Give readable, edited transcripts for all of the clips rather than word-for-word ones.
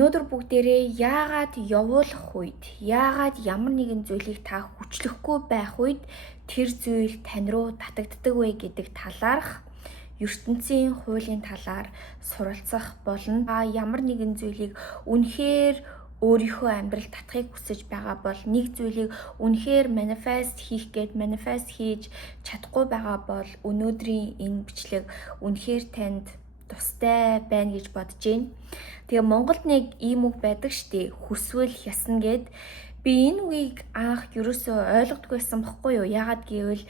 Өнөөдөр бүгдээрээ яагаад явуулах үед, яагаад ямар нэгэн зүйлийг та хүчлэхгүй байх үед тэр зүйл тань руу татагддаг вэ гэдэг талаарх ертөнцийн хуулийн талаар суралцах болно. Ямар нэгэн зүйлийг үнэхээр өөрийнхөө амьдралд татахыг хүсэж байгаа бол нэг зүйлийг үнэхээр манифест хийж чадахгүй байгаа бол өнөөдрийн энэ бичлэг үнэхээр танд тустай байна гэж бодож байна. Тэгээ Монголд нэг ийм үг байдаг штеп. Хүсвэл хясна гэд. Би энэ үгийг анх ерөөсөө ойлгодгүй байсан бохгүй юу? Яагаад гэвэл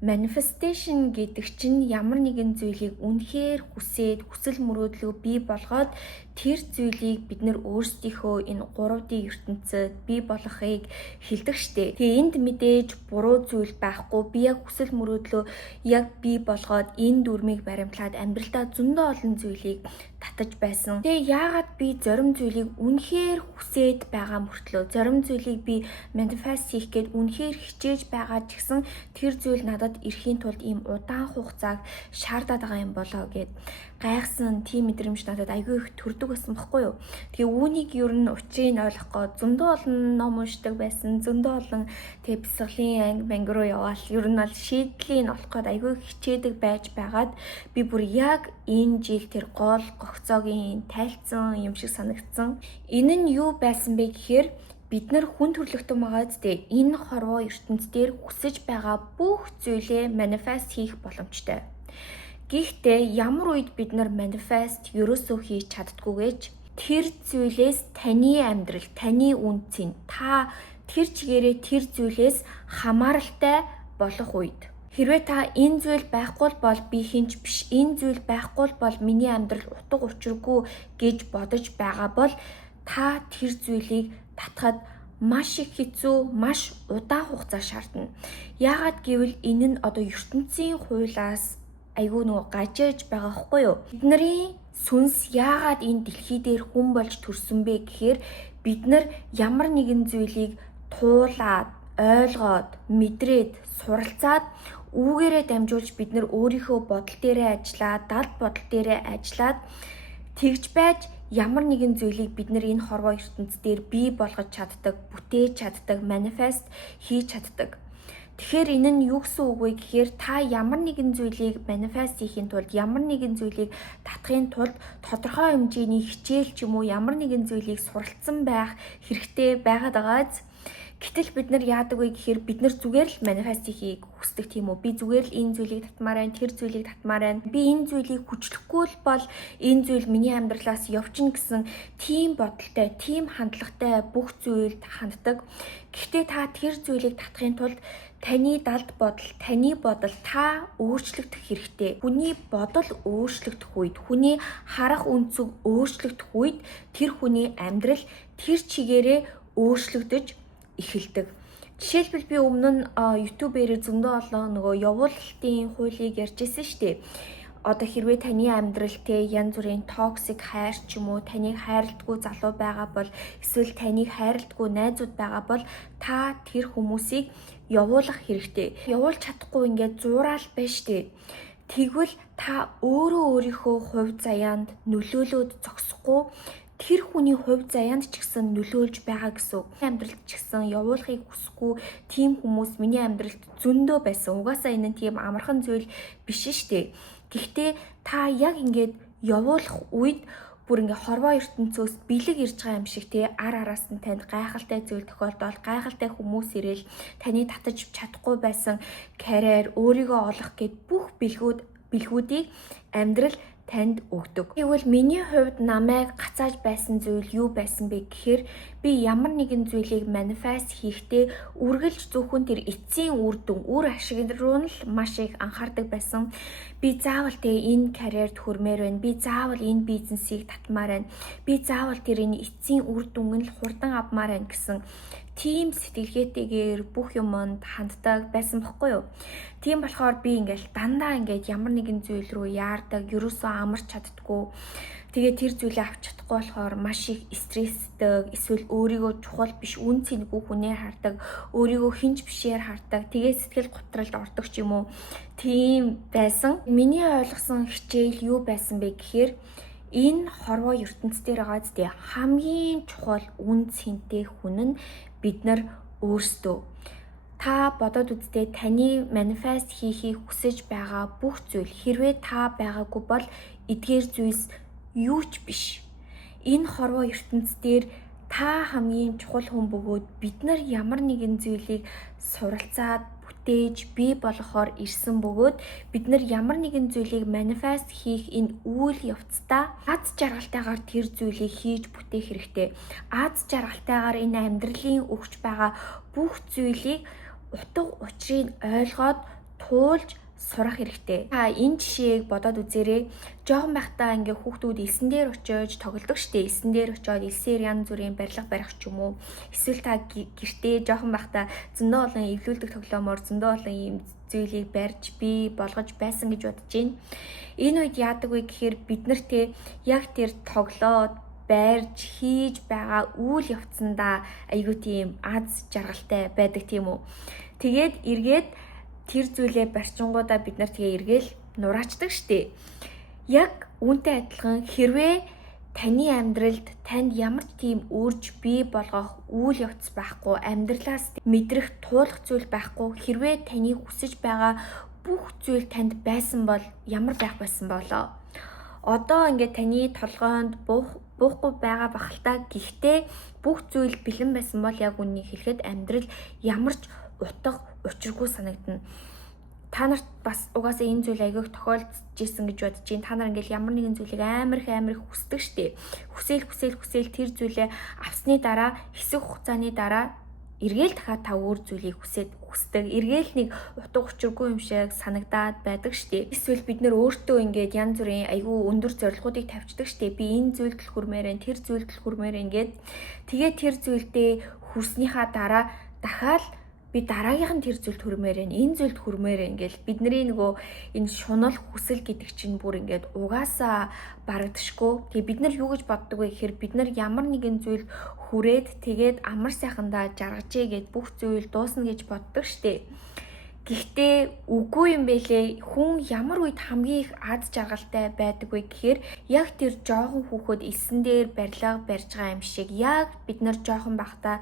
manifestation гэдэг чинь ямар нэгэн зүйлийг үнэхээр хүсэл мөрөөдлөө бий болгоод тэр зүйлийг бид нэр өөрсдийнхөө энэ 3D ертөнцид бий болгохыг хэлдэг штеп. Тэгээ энд мэдээж буруу зүйл байхгүй. Би яг хүсэл мөрөөдлөө яг бий болгоод энэ дүрмийг баримтлаад амьдралдаа зөндөө олон зүйлийг татаж байсан. Тэгээ яагаад би зарим зүйлийг үнэхээр хүсээд байгаа мөртлөө зарим зүйлийг би манифест хийх гээд үнэхээр хичээж байгаа ч гэсэн тэр зүйл надад ирэхийн тулд ийм удаан хугацааг шаардаад байгаа юм болоо гэд гайхсан тийм мэдрэмж надад айгүй их төрдөг байсан бохгүй юу. Тэгээ үүнийг ер нь учрыг ойлгох гээд зөндөө олон ном уншдаг байсан. Зөндөө олон тэгээ бясалгалын анги руу яваал ер нь бол шийдлийг олох гээд айгүй хичээдэг байж байгаад би бүр яг энэ жил тэр гол гогцоогийн тайлцсан юм шиг санагдсан. Энэ нь юу байсан бэ гэхээр бид нар хүн төрлөختөн байгаа зү. Энэ хорвоо ертөнц дээр хүсэж байгаа бүх зүйлээ манифест хийх боломжтой. Гэхдээ ямар үед бид нар манифест ерөөсөө хийж чаддгүйгээч тэр зүйлээс таны амьдрал, таны үнцэн та тэр чигээрээ тэр зүйлээс хамааралтай болох үед. Хэрвээ та энэ зүйл байхгүй бол би хинч биш, энэ зүйл байхгүй бол миний амьдрал утга учиргүй гэж бодож байгаа бол та тэр зүйлийг татахад маш их хэцүү, маш удаан хугацаа шаардна. Яагаад гэвэл энэ нь одоо ертөнцийн хуулиас айгүй нөгөө гажиж байгаа хгүй юу? Бидний сүнс яагаад энэ дэлхий дээр хүн болж төрсөн бэ гэхээр бид нар ямар нэгэн зүйлийг туулаад, ойлгоод, мэдрээд, суралцаад үүгээрээ дамжуулж бид нар өөрийнхөө бодол дээрээ ажиллаад, далд бодол дээрээ ажиллаад тэгж байж ямар нэгэн зүйлийг бид нар энэ хорвоо ертөнц дээр бий болгож чаддаг, бүтээж чаддаг, манифест хийж чаддаг. Тэгэхээр энэ нь юу гэсэн үг вэ гэхээр та ямар нэгэн зүйлийг манифест хийхин тулд ямар нэгэн зүйлийг татахын тулд тодорхой хэмжээний хичээл ч юм уу ямар нэгэн зүйлийг суралцсан байх хэрэгтэй байгаад байгааз. Гэтэл бид нар яадаг вэ гэхээр бид нар зүгээр л манифест хийхийг хүсдэг тийм үү? Би зүгээр л энэ зүйлийг татмаар байна, тэр зүйлийг татмаар байна. Би энэ зүйлийг хүчлэхгүй л бол энэ зүйл миний амьдралаас явчихна гэсэн тийм бодолтой, тийм хандлагатай бүх зүйлд ханддаг. Гэхдээ та тэр зүйлийг татахын тулд таны далд бодол, таны бодол та өөрчлөгдөх хэрэгтэй. Хүний бодол өөрчлөгдөх үед, хүний харах өнцөг өөрчлөгдөх үед тэр хүний амьдрал тэр чигээрээ өөрчлөгдөж эхэлдэг. Жишээлбэл би өмнө нь YouTube-ээр зөндөө олон нөгөө явуулалтын хуулийг ярьжсэн штеп. Одоо хэрвээ таны амьдрал янз бүрийн токсик хайр ч юм уу, таныг хайрладгүй залуу байгаа бол эсвэл таныг хайрладгүй найзууд байгаа бол та тэр хүмүүсийг явуулах хэрэгтэй. Явуулж чадахгүй ингээд зураал байна штеп. Тэгвэл та өөрийнхөө хувь заяанд нөлөөлөд зогсохгүй тэр хүний хувь заяанд ч гэсэн нөлөөлж байгаа гэсэн. Амьдралд ч гэсэн явуулахыг хүсэхгүй тийм хүмүүс миний амьдралд зөндөө байсан. Угаасаа энэ нь тийм амархан зүйл биш штеп. Гэхдээ та яг ингээд явуулах үед бүр ингээ хорвоо ертөнцөөс бэлэг ирж байгаа юм шиг араас нь танд гайхалтай зүйл тохиолдол, гайхалтай хүмүүс ирэл таны татаж чадахгүй байсан карьер, өөрийгөө олох гэд бүх бэлгүүдийг амьдрал танд өгдөг. Тэгвэл миний хувьд намайг гацааж байсан зүйл юу байсан бэ гэхээр би ямар нэгэн зүйлийг манифест хийхдээ үргэлж зөвхөн тэр эцсийн үр ашиг руу нь л маш их анхаардаг байсан. Би заавал энэ карьерд хүрмээр байна. Би заавал энэ бизнесийг татмаар байна. Би заавал тэр энэ эцсийн үр дүнг нь л хурдан авмаар байна гэсэн тийм сэтгэлгээтэйгээр бүх юмд ханддаг байсан бохгүй юу? Тийм болохоор би ингээл дандаа ингээд ямар нэгэн зүйл рүү яардаг, ерөөсөө амарч чаддгүй. Тэгээ тэр зүйлээ авч чадахгүй болохоор маш их стресстэй, эсвэл өөрийгөө чухал биш үн цэнэгүй хүнээр хардаг, өөрийгөө хинж бишээр хардаг. Тэгээ сэтгэл готролд ордог ч юм уу. Тийм байсан. Миний ойлгосон хичээл юу байсан бэ гэхээр Энэ хорвоо ертөнцийн дээр байгаа зү хамгийн чухал үн цэнтэй хүн нь бид нар өөрсдөө. Та бодоод үзтээ таны манифест хийхийг хүсэж байгаа бүх зүйл хэрвээ та байгаагүй бол эдгээр зүйлс юу ч биш. Энэ хорвоо ертөнцийн дээр та хамгийн чухал хүн бөгөөд бид нар ямар нэгэн зүйлийг суралцаад бүтээж бий болгохоор ирсэн бөгөөд бид нар ямар нэгэн зүйлийг манифест хийх энэ үйл явцдаа аз жаргалтайгаар тэр зүйлийг хийж бүтээх хэрэгтэй. Аз жаргалтайгаар энэ амьдралын өгч байгаа бүх зүйлийг утга учирыг ойлгоод туулж сурах хэрэгтэй. Та энэ жишээг бодоод үзээрэй. Жохон байхдаа ингээ хүүхдүүд элсэн дээр очиод тоглодог штеп. Элсэн дээр очиод элсээр янз бүрийн барилга барих ч юм уу. Эсвэл та гэртээ жохон байхдаа зөндөө олон эвлүүлдэг тоглоомоор зөндөө олон ийм зүйлийг барьж бий болгож байсан гэж бодож байна. Энэ үед яадаг вэ гэхээр бид нарт яг тэр тоглоод барьж хийж байгаа үйл явцсандаа айгүй тийм аз жаргалтай байдаг тийм үү. Тэгээд эргээд тэр зүйлээ барьчингуудаа бид нар тэгээ эргээл нураачдаг штеп. Яг үүнтэй адилхан хэрвээ таны амьдралд танд ямар ч тийм үрж бий болгох үйл явц байхгүй, амьдралаас мэдрэх туулах зүйл байхгүй, хэрвээ таны хүсэж байгаа бүх зүйл танд байсан бол ямар байх байсан болоо? Одоо ингээд таны толгойд буухгүй байгаа бахалтай, гэхдээ бүх зүйл бэлэн байсан бол яг үнийг хэлэхэд амьдрал ямар ч утга учиргүй санагдана. Та нарт бас угаасаа энэ зүйл айгүйх тохиолдож ирсэн гэж бодож байна. Та нар ингээл ямар нэгэн зүйлийг амар их хүсдэг штеп. Хүсэл тэр зүйлээ авсны дараа хэсэг хугацааны дараа эргээл дахиад та өөр зүйлийг хүсдэг. Эргээл нэг утга учиргүй юм шиг санагдаад байдаг штеп. Эсвэл бид нөр өөртөө ингээд янз бүрийн айгүй өндөр зорилгоодыг тавьчихдаг штеп. Би энэ зүйлд хүрмээрэн, тэр зүйлд хүрмээрэн ингээд. Тэгээ тэр зүйлдээ хүрснийхаа дараа дахиад би дараагийнх нь тэр зүйлд хүрмээрэн, энэ зүйлд хүрмээрэн ингээл бидний нөгөө энэ шунал хүсэл гэдэг чинь бүр ингээд угаасаа барагдшгүй. Тэгээ бид нар юу гэж боддог вэ гэхээр бид нар ямар нэгэн зүйл хүрээд тэгээд амар сайхандаа жаргажээ гэд бүх зүйл дуусна гэж боддог штеп. Гэхдээ үгүй юм бэлээ. Хүн ямар үед хамгийн их аз жаргалтай байдаг вэ гэхээр яг тэр жоохон хүүхэд элсэн дээр барилга барьж байгаа юм шиг яг бид нар жоохон байхдаа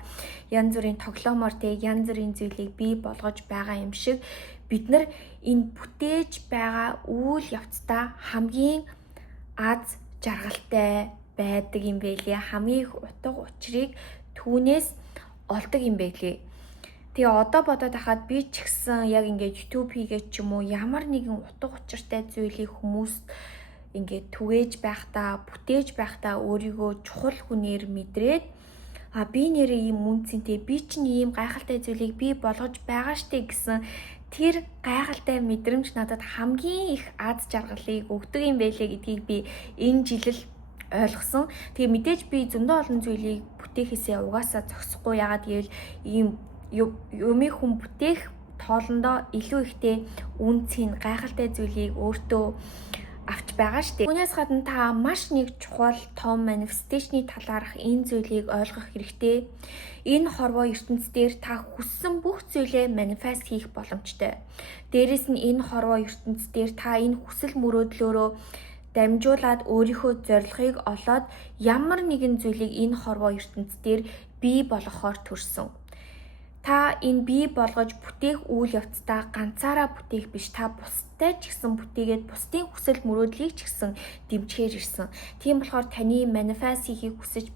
янз бүрийн тоглоомоор янз бүрийн зүйлийг бий болгож байгаа юм шиг бид нар энэ бүтээж байгаа үйл явцдаа хамгийн аз жаргалтай байдаг юм бэлээ. Хамгийн их утга учирыг түүнээс олдог юм бэлээ. Тэгээ одоо бодоод ахад би ч гэсэн яг ингээд YouTube хийгээд ч юм уу ямар нэгэн утга учиртай зүйлийг хүмүүст ингээд түгээж байхдаа, бүтээж байхдаа өөрийгөө чухал хүнээр мэдрээд би нэрээ ийм үнцэнтэй, би чинь ийм гайхалтай зүйлийг би болгож байгаа штэ гэсэн тэр гайхалтай мэдрэмж надад хамгийн их аз жаргалыг өгдөг юм байлээ гэдгийг би энэ жил л ойлгосон. Тэгээ мэдээж би зөндөө олон зүйлийг бүтээхээсээ угаасаа зогсохгүй. Ягаад гэвэл ийм юмыг хүн бүтээх тоолондоо илүү ихтэй үн цэн гайхалтай зүйлийг өөртөө авч байгаа штеп. Түүнээс гадна та маш нэг чухал том манифесташны талаарх энэ зүйлийг ойлгох хэрэгтэй. Энэ хорвоо ертөнцийн дээр та хүссэн бүх зүйлээ манифест хийх боломжтой. Дээрээс нь энэ хорвоо ертөнцийн дээр та энэ хүсэл мөрөөдлөөрөө дамжуулаад өөрийнхөө зорилгыг олоод ямар нэгэн зүйлийг энэ хорвоо ертөнцийн дээр бий болгохоор төрсөн. Та энэ бий болгож бүтээх үйл явцдаа ганцаараа бүтээх биш, та бусдад ч гэсэн бүтээгээд бусдын хүсэл мөрөөдлийг ч гэсэн дэмжихээр ирсэн. Тийм болохоор таны манифест хийхийг хүсэж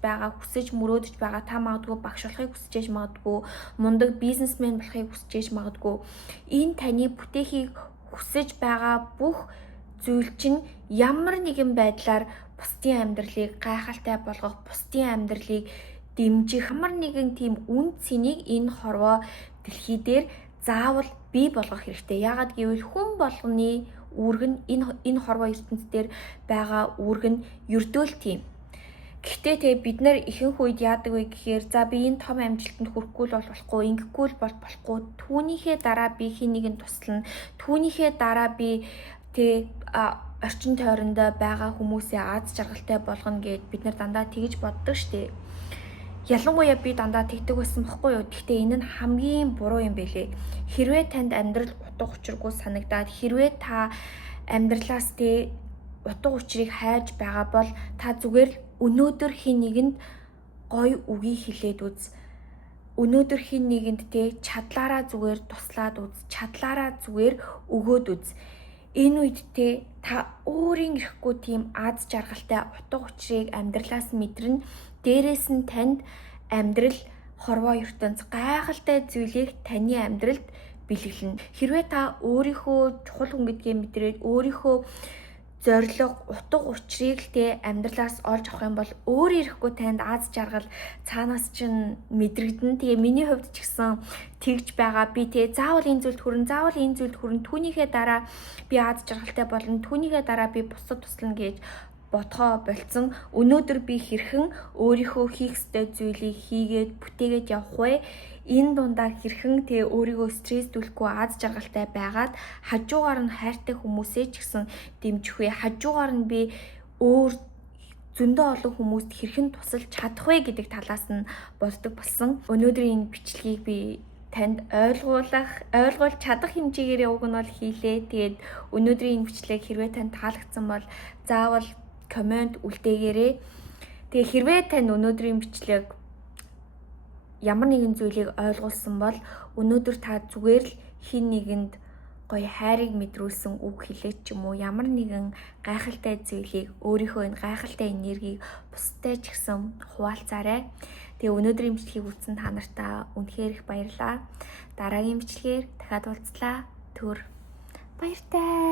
мөрөөдөж байгаа та магадгүй багш болохыг хүсэж магадгүй, мундаг бизнесмен болохыг хүсэж магадгүй. Энэ таны бүтээхийг хүсэж байгаа бүх зүйл чинь ямар нэгэн байдлаар бусдын амьдралыг гайхалтай болгох, бусдын амьдралыг дэмжих ямар нэгэн тийм үн цэнийг энэ хорвоо дэлхий дээр заавал бий болгох хэрэгтэй. Яагаад гэвэл хүн болгоны үүрэг нь энэ хорвоо ертөнцийн дээр байгаа үүрэг нь ердөөл тийм. Гэхдээ бид нар ихэнх үед яадаг вэ гэхээр за би энэ том амжилтанд хүрэхгүй л болохгүй, ингэхгүй л болохгүй. Түүнийхээ дараа би хин нэгэн туслана. Түүнийхээ дараа би орчин тойрондоо байгаа хүмүүсээ аз жаргалтай болгоно гэд бид нар дандаа тэгж боддог штеп. Ялангуяа би дандаа тэгдэг байсан бохгүй юу. Гэхдээ энэ нь хамгийн буруу юм байлээ. Хэрвээ танд амьдрал утга учиргүй санагдаад, хэрвээ та амьдралаас утга учирыг хайж байгаа бол та зүгээр л өнөөдөр хин нэгэнд гоё үгийг хэлээд үз. Өнөөдөр хин нэгэнд чадлаараа зүгээр туслаад үз. Чадлаараа зүгээр өгөөд үз. Энэ үед та өөрийн ирэхгүй тийм аз жаргалтай утга учирыг амьдралаас мэдэрнэ. Дээрээс нь танд амьдрал, хорвоо ертөнц, гайхалтай зүйлийг таны амьдралд бэлэглэнэ. Хэрвээ та өөрийнхөө чухал хүн гэдгээ мэдрээд өөрийнхөө зорилго, утга учирыг л амьдралаас олж авах юм бол өөрөө ирэхгүй танд аз жаргал цаанаас чинь мэдрэгдэн. Тэгээ миний хувьд ч гэсэн тэгж байгаа. Би заавал энэ зүйлд хүрэн, заавал энэ зүйлд хүрэн, түүнийхээ дараа би аз жаргалтай болно, түүнийхээ дараа би бусад туслана гэж бодгоо болцсон. Өнөөдөр би хэрхэн өөрийнхөө хийх ёстой зүйлийг хийгээд бүтээгээд явах вэ? Энэ дундаа хэрхэн өөрийгөө стресстүүлэхгүй аз жаргалтай байгаад хажуугаар нь хайртай хүмүүсээ ч гэсэн дэмжих вэ? Хажуугаар нь би өөр зөндөө олон хүмүүст хэрхэн тусалж чадах вэ гэдэг талаас нь боддог болсон. Өнөөдрийн энэ бичлэгийг би танд ойлгуулж чадах хэмжээгээр уг нь бол хийлээ. Тэгээд өнөөдрийн энэ бичлэг хэрвээ танд таалагдсан бол заавал комент үлдээгээрэй. Тэгээ хэрвээ танд өнөөдрийн бичлэг ямар нэгэн зүйлийг ойлгуулсан бол өнөөдөр та зүгээр л хин нэгэнд гоё хайрыг мэдрүүлсэн үг хэлээд ч юм уу ямар нэгэн гайхалтай зүйлийг өөрийнхөө энэ гайхалтай энергийг бусдад ч гэсэн хуваалцаарай. Тэгээ өнөөдрийн бичлэгийг үзсэн та нартаа үнэхээр их баярлалаа. Дараагийн бичлэгээр дахиад уулзлаа. Баяртай.